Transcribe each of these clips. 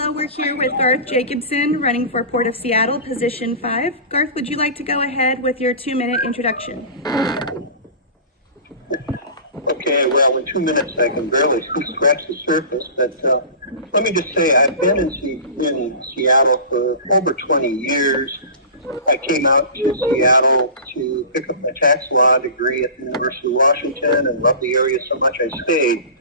Hello, we're here with Garth Jacobsen, running for Port of Seattle, position 5. Garth, would you like to go ahead with your 2-minute introduction? Okay, well, in 2 minutes I can barely scratch the surface, but let me just say I've been in Seattle for over 20 years. I came out to Seattle to pick up my tax law degree at the University of Washington and loved the area so much I stayed.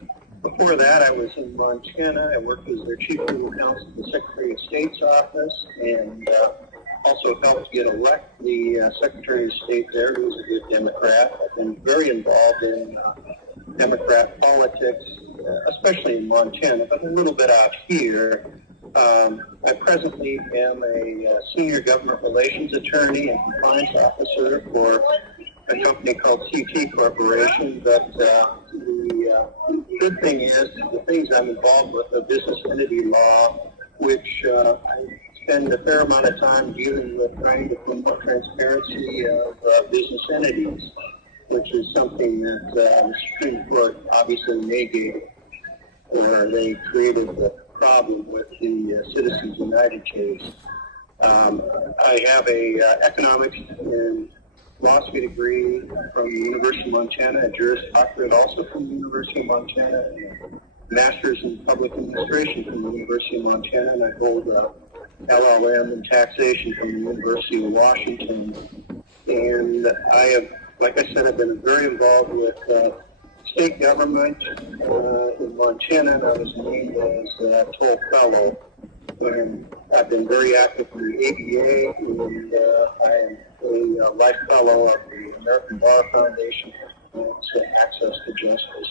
Before that, I was in Montana. I worked as their chief legal counsel in the Secretary of State's office and also helped get elected the Secretary of State there, who was a good Democrat. I've been very involved in Democrat politics, especially in Montana, but a little bit out here. I presently am a senior government relations attorney and compliance officer for a company called CT Corporation, but the good thing is the things I'm involved with are business entity law, which I spend a fair amount of time dealing with trying to promote transparency of business entities, which is something that the Supreme Court obviously negated, where they created the problem with the Citizens United case. I have a economics and philosophy degree from the University of Montana, a Juris Doctorate also from the University of Montana, and a master's in public administration from the University of Montana, and I hold a LLM in taxation from the University of Washington. And I have, like I said, I've been very involved with state government in Montana, and I was named as a toll fellow. And I've been very active in the ABA, and I am a life fellow of the American Bar Foundation for Access to Justice.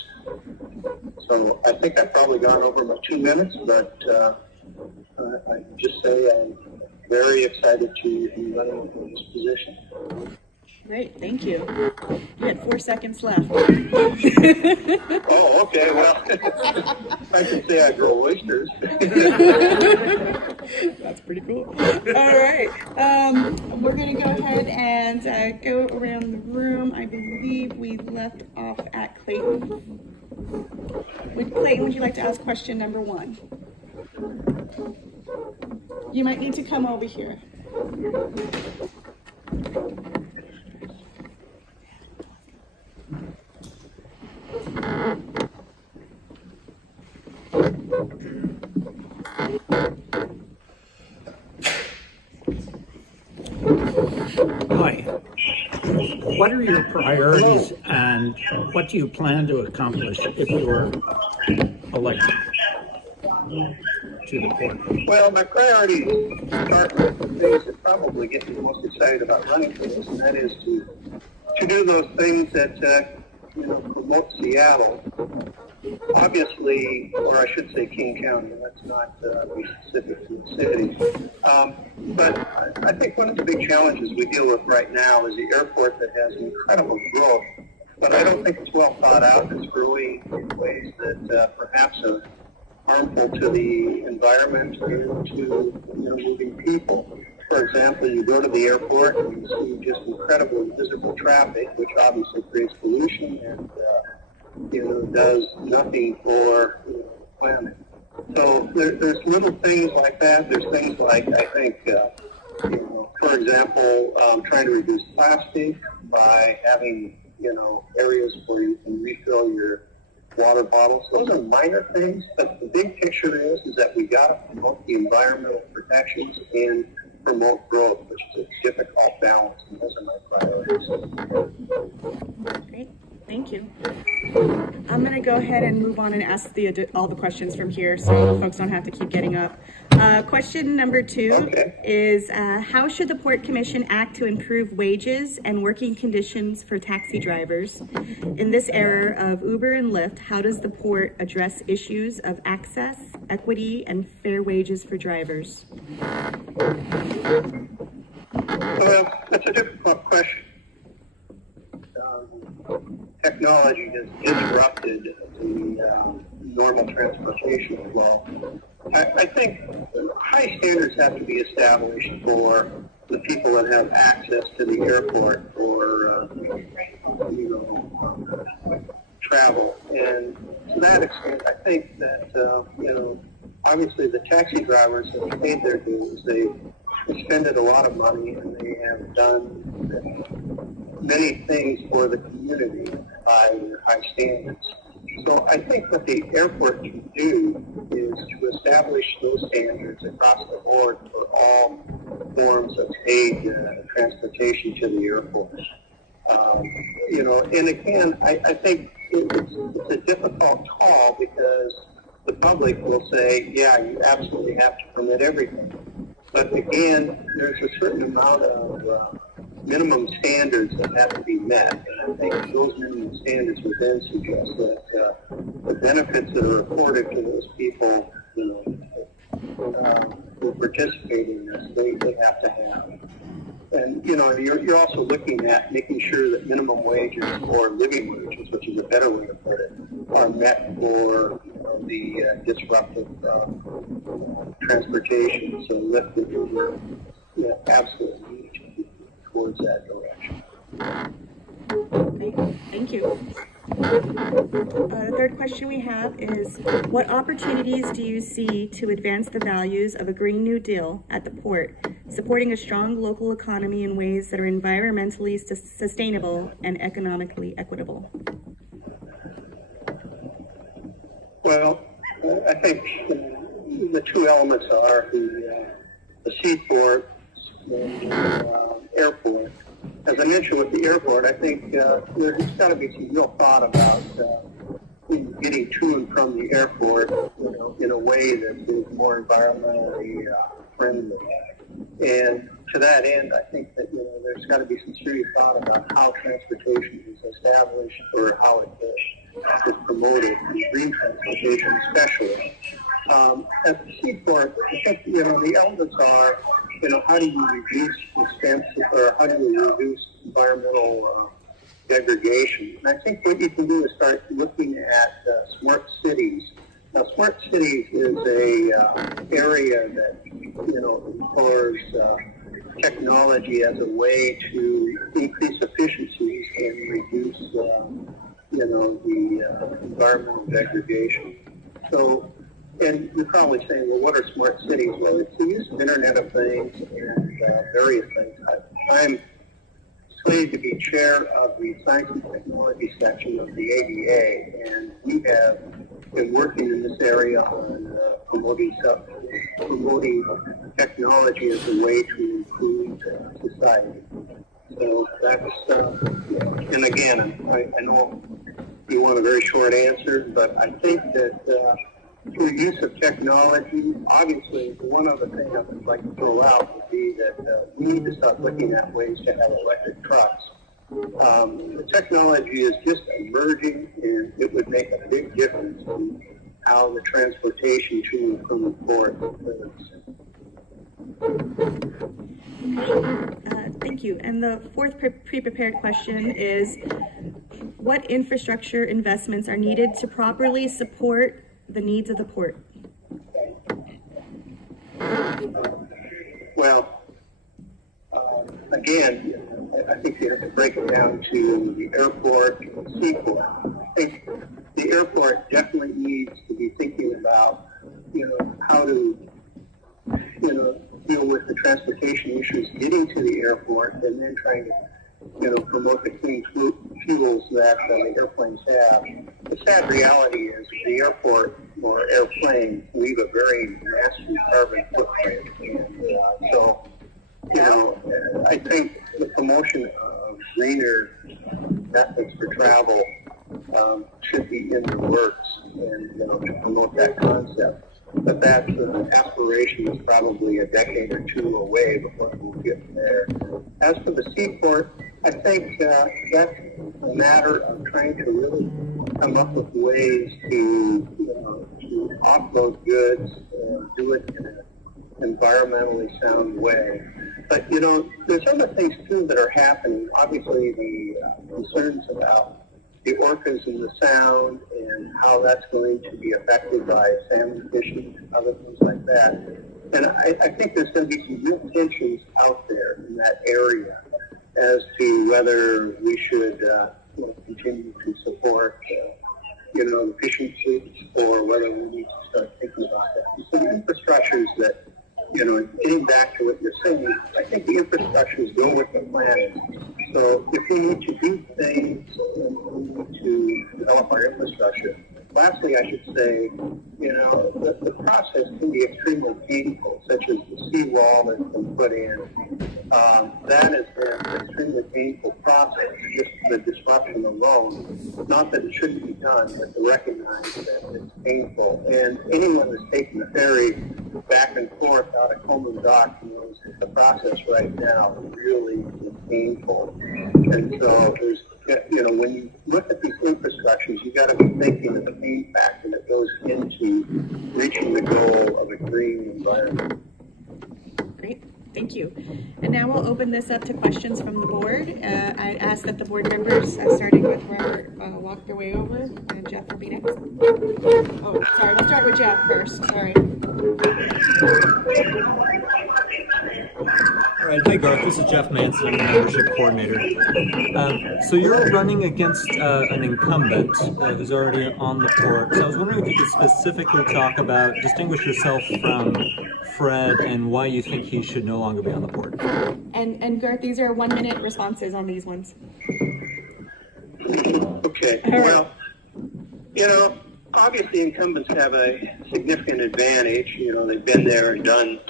So I think I've probably gone over my 2 minutes, but I just say I'm very excited to be running for this position. Great, thank you. You had 4 seconds left. Oh, okay, well, I can say I grow oysters. That's pretty cool. All right, we're going to go ahead and go around the room. I believe we left off at Clayton. Clayton, would you like to ask question number 1? You might need to come over here. Hi. What are your priorities and what do you plan to accomplish if you were elected to the board? Well, my priorities start with the things that probably get me the most excited about running for this, and that is to do those things that promote Seattle. Obviously, or I should say King County, let's not be specific to the city. But I think one of the big challenges we deal with right now is the airport that has incredible growth, but I don't think it's well thought out. It's growing in ways that perhaps are harmful to the environment and to moving people. For example, you go to the airport and you see just incredible visible traffic, which obviously creates pollution and does nothing for the planet. So there's little things like that. There's things like, I think, for example, trying to reduce plastic by having, areas where you can refill your water bottles. Those are minor things, but the big picture is that we got to promote the environmental protections and promote growth, which is a difficult balance, and those are my priorities. Great. Thank you. I'm going to go ahead and move on and ask all the questions from here so folks don't have to keep getting up. Question number 2 is, how should the Port Commission act to improve wages and working conditions for taxi drivers? In this era of Uber and Lyft, how does the Port address issues of access, equity, and fair wages for drivers? Well, that's a difficult question. Technology has disrupted the normal transportation flow. I think high standards have to be established for the people that have access to the airport or travel. And to that extent, I think that I obviously the taxi drivers have paid their dues. They expended a lot of money, and they have done many things for the community by their high standards. So I think what the airport can do is to establish those standards across the board for all forms of paid transportation to the airport. And again, I think it's a difficult call because the public will say, yeah, you absolutely have to permit everything. But again, there's a certain amount of minimum standards that have to be met. And I think those minimum standards would then suggest that the benefits that are afforded to those people, who participate in this, they have to have. And, you're also looking at making sure that minimum wages or living wages, which is a better way to put it, are met for the disruptive transportation. So Lyft and Uber absolutely need to move towards that direction. Okay, thank you. The third question we have is, what opportunities do you see to advance the values of a Green New Deal at the port, supporting a strong local economy in ways that are environmentally sustainable and economically equitable? Well, I think the two elements are the seaport and the airport. As I mentioned with the airport, I think there's got to be some real thought about getting to and from the airport, in a way that is more environmentally friendly. And to that end, I think that there's got to be some serious thought about how transportation is established or how it is promoted, green transportation especially. At the seaport, I think the elements are, how do you reduce expenses, or how do you reduce environmental degradation? And I think what you can do is start looking at smart cities. Now, smart cities is a area that employs technology as a way to increase efficiencies and reduce the environmental degradation. So. And you're probably saying, well, what are smart cities? Well, it's the use of Internet of Things and various things. I'm slated to be chair of the Science and Technology section of the ADA, and we have been working in this area on promoting technology as a way to improve society. So that's, and again, I know you want a very short answer, but I think that through use of technology, obviously, one other thing I would like to throw out would be that we need to start looking at ways to have electric trucks. The technology is just emerging, and it would make a big difference in how the transportation to and from the port occurs. Thank you. And the fourth pre-prepared question is, what infrastructure investments are needed to properly support the needs of the port? Well, again, I think you have to break it down to the airport and the seaport. I think the airport definitely needs to be thinking about, how to, deal with the transportation issues getting to the airport, and then trying to, promote the clean fuels that the airplanes have. The sad reality is the airport or airplanes leave a very nasty carbon footprint. And so, I think the promotion of greener methods for travel should be in the works, and to promote that concept. But that aspiration is probably a decade or two away before we'll get there. As for the seaport, I think that's a matter of trying to really come up with ways to offload goods and do it in an environmentally sound way. But, there's other things, too, that are happening. Obviously, the concerns about the orcas in the sound and how that's going to be affected by salmon fishing and other things like that. And I think there's going to be some real tensions out there in that area as to whether we should continue to support, the fishing fleets, or whether we need to start thinking about that. the infrastructures that, getting back to what you're saying, I think the infrastructures go with the planning. So if we need to do things, we need to develop our infrastructure. Lastly, I should say, the process can be extremely painful, such as the seawall that's been put in. That has been an extremely painful process, just the disruption alone. Not that it shouldn't be done, but to recognize that it's painful. And anyone that's taking the ferry back and forth out of Coleman Dock knows that the process right now really is painful. And so there's, when you look at these infrastructures, you've got to be thinking of the pain factor that goes into reaching the goal of a green environment. Great, thank you. And now we'll open this up to questions from the board. I ask that the board members, starting with Robert, walk their way over, and Jeff will be next. Oh, sorry, we'll start with Jeff first, sorry. All right, hi Garth, this is Jeff Manson, I'm the membership coordinator. So you're running against an incumbent who's already on the port. So I was wondering if you could specifically talk about, distinguish yourself from Fred and why you think he should no longer be on the port. And Garth, these are 1 minute responses on these ones. Okay, well, obviously incumbents have a significant advantage. They've been there and done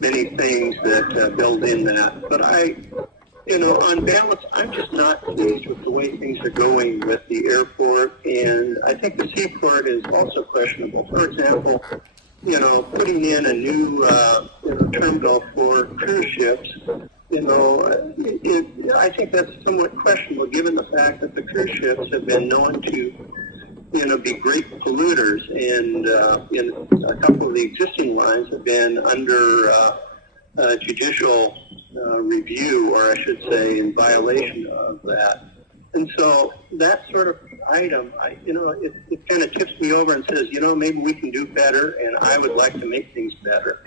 many things that build in that. But on balance, I'm just not pleased with the way things are going with the airport. And I think the seaport is also questionable. For example, putting in a new terminal for cruise ships, I think that's somewhat questionable given the fact that the cruise ships have been known to be great polluters, and a couple of the existing lines have been under judicial review, or I should say in violation of that. And so that sort of item, it kind of tips me over and says, maybe we can do better, and I would like to make things better.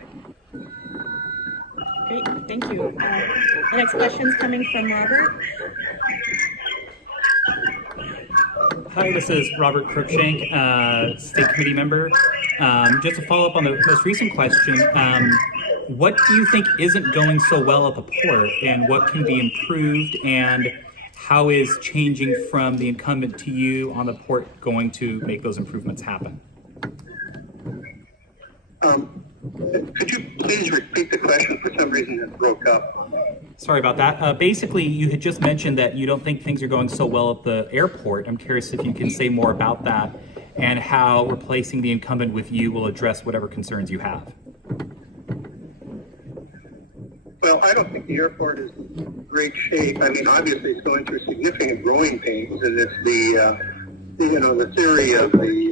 Great, thank you. The next question is coming from Robert. Hi, this is Robert Cruikshank, State Committee member. Just to follow up on the most recent question, what do you think isn't going so well at the port, and what can be improved, and how is changing from the incumbent to you on the port going to make those improvements happen? Could you please repeat the question? For some reason it broke up. Sorry about that. Basically, you had just mentioned that you don't think things are going so well at the airport. I'm curious if you can say more about that and how replacing the incumbent with you will address whatever concerns you have. Well, I don't think the airport is in great shape. I mean, obviously it's going through significant growing pains, and it's the theory of the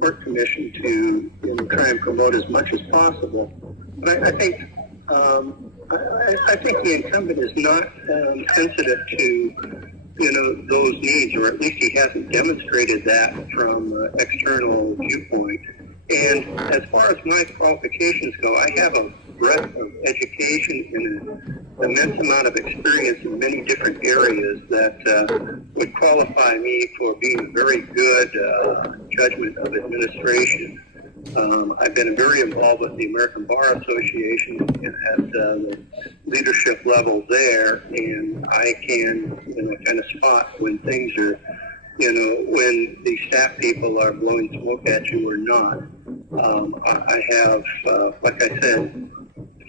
Port Commission to try and promote as much as possible. But I think the incumbent is not sensitive to those needs, or at least he hasn't demonstrated that from external viewpoint. And as far as my qualifications go, I have a breadth of education and an immense amount of experience in many different areas that would qualify me for being a very good judgment of administration. I've been very involved with the American Bar Association and at the leadership level there, and I can kind of spot when things are, when the staff people are blowing smoke at you or not. I have, like I said,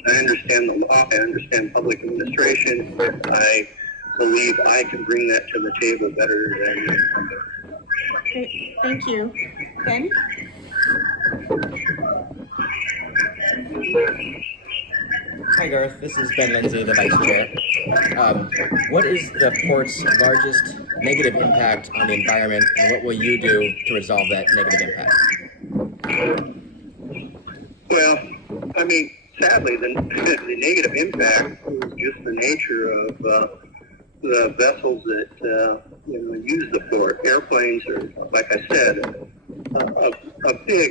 I understand the law, I understand public administration, and I believe I can bring that to the table better than the incumbent. Great, thank you. Ben? Hi Garth, this is Ben Lindsay, the Vice Chair. What is the port's largest negative impact on the environment, and what will you do to resolve that negative impact? Well, I mean, sadly, the negative impact is just the nature of the vessels that use the port. Airplanes are, like I said, a big,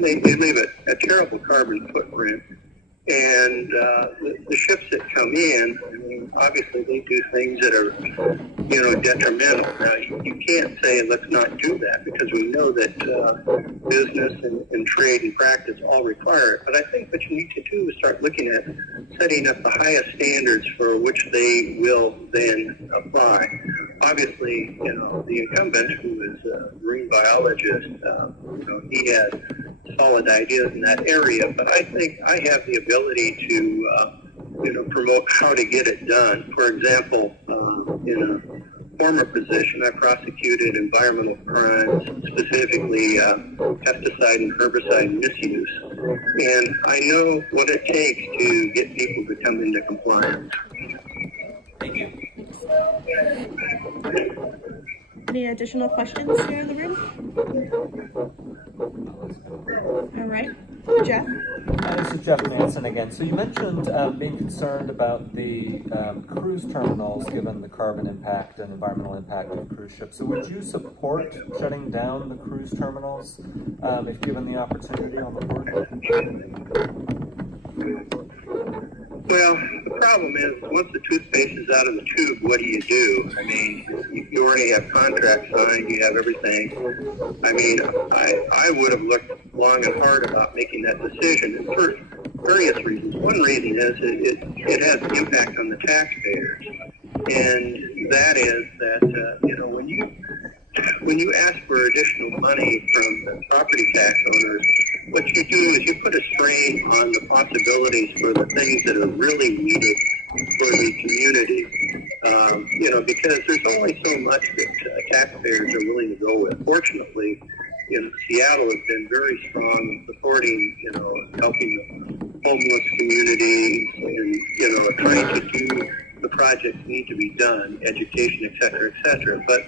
they leave a terrible carbon footprint. And the ships that come in, I mean, obviously they do things that are, detrimental. Now, you can't say let's not do that because we know that business and trade and practice all require it. But I think what you need to do is start looking at setting up the highest standards for which they will then apply. Obviously, the incumbent, who is a marine biologist, he has solid ideas in that area, but I think I have the ability to, promote how to get it done. For example, in a former position, I prosecuted environmental crimes, specifically pesticide and herbicide misuse, and I know what it takes to get people to come into compliance. Thank you. Any additional questions here in the room? All right, Jeff. This is Jeff Manson again. So you mentioned being concerned about the cruise terminals given the carbon impact and environmental impact of cruise ships. So would you support shutting down the cruise terminals if given the opportunity on the board? Well, the problem is, once the toothpaste is out of the tube, what do you do? I mean, you already have contracts signed, you have everything. I mean, I would have looked long and hard about making that decision, and for various reasons. One reason is it has an impact on the taxpayers, and that is that, when you ask for additional money from the property tax owners, what you do is you put a strain on the possibilities for the things that are really needed for the community. Because there's only so much that taxpayers are willing to go with. Fortunately, Seattle has been very strong in supporting, helping the homeless communities and, trying to do the projects that need to be done, education, et cetera, but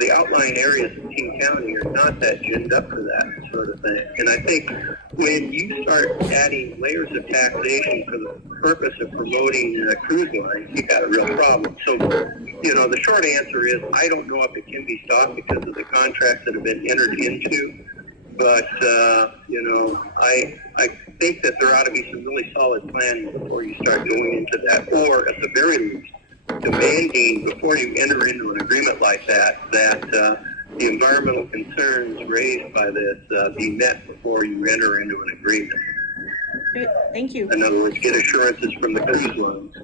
the outlying areas of King County are not that ginned up for that sort of thing. And I think when you start adding layers of taxation for the purpose of promoting cruise lines, you've got a real problem. So, the short answer is I don't know if it can be stopped because of the contracts that have been entered into. But, I think that there ought to be some really solid planning before you start going into that, or at the very least, demanding before you enter into an agreement like that the environmental concerns raised by this be met before you enter into an agreement. Great, thank you. In other words, get assurances from the cruise lines.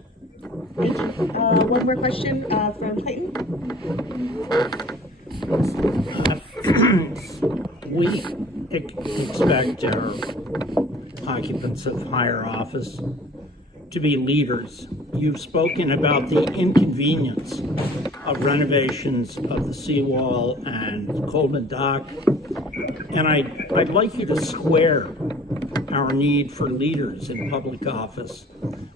Thank you. One more question from Clayton. We expect our occupants of higher office to be leaders. You've spoken about the inconvenience of renovations of the seawall and Coleman Dock, and I'd like you to square our need for leaders in public office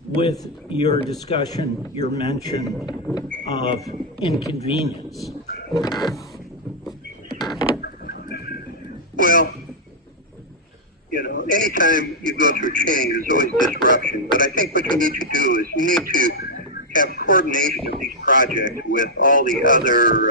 with your discussion, your mention of inconvenience. Well, anytime you go through change, there's always disruption. But I think what you need to do is you need to have coordination of these projects with all the other,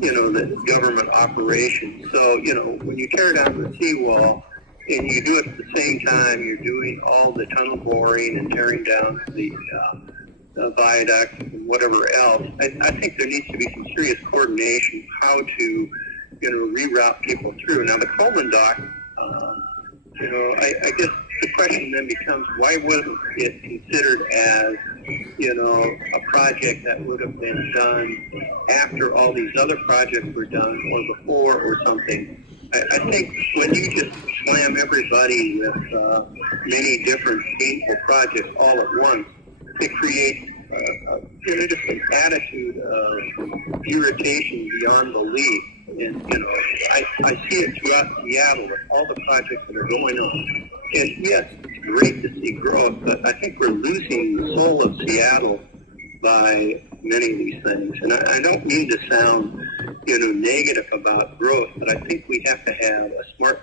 the government operations. So, when you tear down the seawall and you do it at the same time, you're doing all the tunnel boring and tearing down the viaducts and whatever else. I think there needs to be some serious coordination how to reroute people through. Now, the Coleman Dock, I guess the question then becomes, why wasn't it considered as, a project that would have been done after all these other projects were done or before or something? I think when you just slam everybody with many different painful projects all at once, it creates just an attitude of irritation beyond belief. And, I see it throughout Seattle with all the projects that are going on. And yes, it's great to see growth, but I think we're losing the soul of Seattle by many of these things. And I don't mean to sound, negative about growth, but I think we have to have a smart,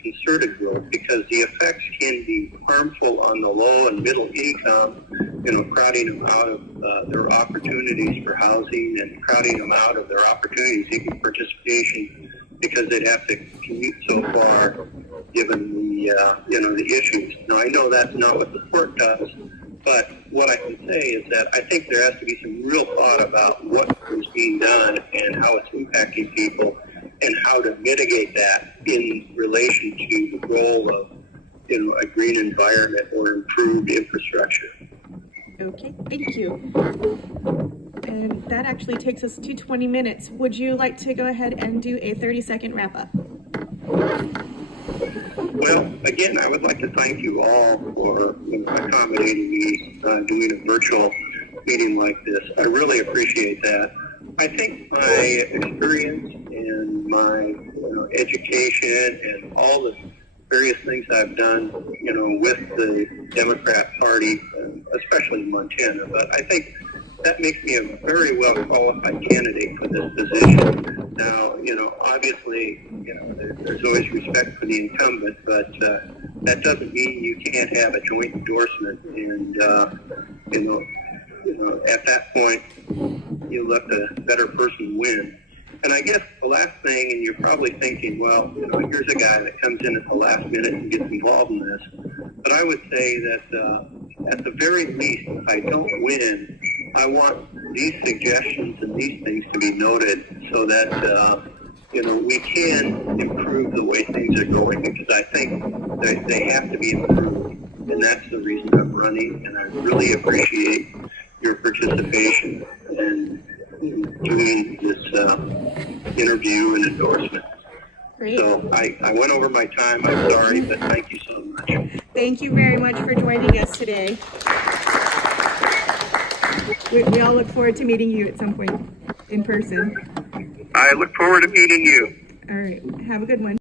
concerted growth because the effects can be harmful on the low and middle income, crowding them out of their opportunities for housing and crowding them out of their opportunities, even participation because they'd have to commute so far given the issues. Now, I know that's not what the port does, but what I can say is that I think there has to be some real thought about what is being done and how it's impacting people and how to mitigate that in relation to the goal of, a green environment or improved infrastructure. Okay, thank you. And that actually takes us to 20 minutes. Would you like to go ahead and do a 30-second wrap-up? Well, again, I would like to thank you all for accommodating me doing a virtual meeting like this. I really appreciate that. I think my experience and my education and all the various things I've done, with the Democrat Party, especially in Montana, but I think that makes me a very well qualified candidate for this position. Now, obviously, there's always respect for the incumbent, but that doesn't mean you can't have a joint endorsement. And at that point, you let the better person win. And I guess the last thing, and you're probably thinking, well, here's a guy that comes in at the last minute and gets involved in this. But I would say that at the very least, if I don't win, I want these suggestions and these things to be noted so that, we can improve the way things are going, because I think they have to be improved. And that's the reason I'm running, and I really appreciate your participation and doing this interview and endorsement. Great. So I went over my time. I'm sorry, but thank you so much. Thank you very much for joining us today. We all look forward to meeting you at some point in person. I look forward to meeting you. All right. Have a good one.